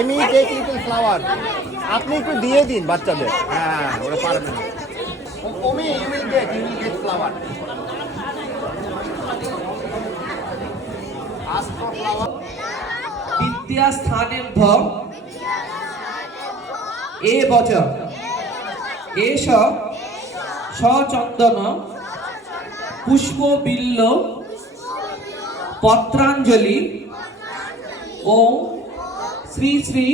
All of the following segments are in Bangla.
এমি টেক লিটল ফ্লাওয়ার। আপনি একটু দিয়ে দিন বাচ্চাদের। হ্যাঁ, ওরা পারবে না। ওমি you will get flower. Ask for flower. বিদ্যা স্থানেভ্য এ বচ এষ সচন্দন পুষ্প বিল্ল পত্রাঞ্জলি ওম শ্রী শ্রী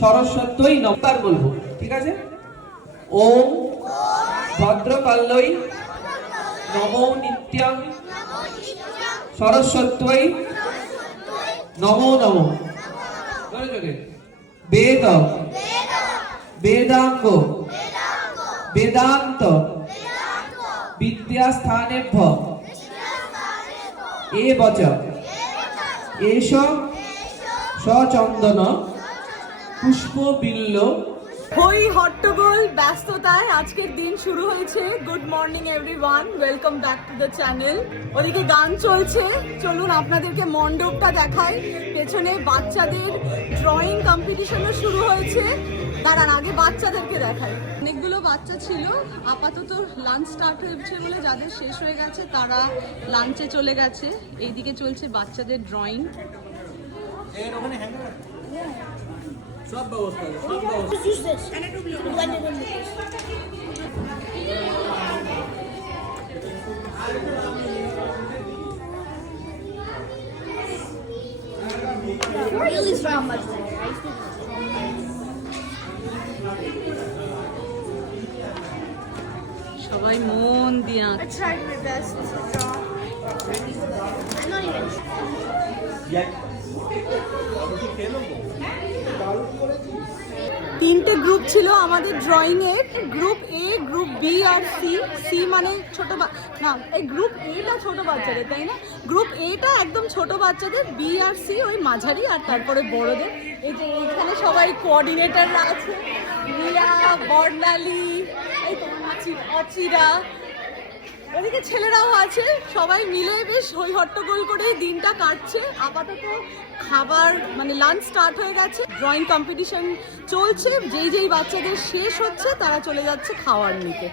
সরস্বতী নমস্কার বলবো, ঠিক আছে? ওম ভদ্রকাল্যই নমো নিত্যং সরস্বতী নমো নমো। জোরে জোরে। বেদ বেদাঙ্গ বেদান্ত বিদ্যাস্থানেভ্য এ বচ এষ সচন্দন পুষ্প বিল্ল। হই হট্টগোল ব্যস্ততায় আজকের দিন শুরু হয়েছে। Good morning everyone, welcome back to the channel. ওদিকে গান চলছে, চলুন আপনাদেরকে মণ্ডপটা দেখাই। পেছনে বাচ্চাদের ড্রয়িং কম্পিটিশনও শুরু হয়েছে। দাঁড়ান আগে বাচ্চাদেরকে দেখাই। অনেকগুলো বাচ্চা ছিল, আপাতত লাঞ্চ স্টার্ট হয়েছে বলে যাদের শেষ হয়ে গেছে তারা লাঞ্চে চলে গেছে। এইদিকে চলছে বাচ্চাদের ড্রয়িং। সব ব্যবস্থা সবাই মন দিয়ে তিনটে গ্রুপ ছিল আমাদের ড্রয়িং এর। গ্রুপ এ, গ্রুপ বি আর সি। সি মানে ছোট না, এই গ্রুপ এটা ছোট বাচ্চাদের, তাই না? গ্রুপ এটা একদম ছোট বাচ্চাদের, বি আর সি ওই মাঝারি, আর তারপরে বড়দের। এই যে এইখানে সবাই কোঅর্ডিনেটররা আছে, রিয়া, বর্ণালী, এই তো অচিরা, ওদিকে ছেলেরাও আছে। সবাই মিলে বেশ হই হট্টগোল করে দিনটা কাটছে। আপাতত খাবার মানে লাঞ্চ স্টার্ট হয়ে গেছে, ড্রয়িং কম্পিটিশন চলছে। যেই বাচ্চাদের শেষ হচ্ছে তারা চলে যাচ্ছে খাওয়ার নিতে।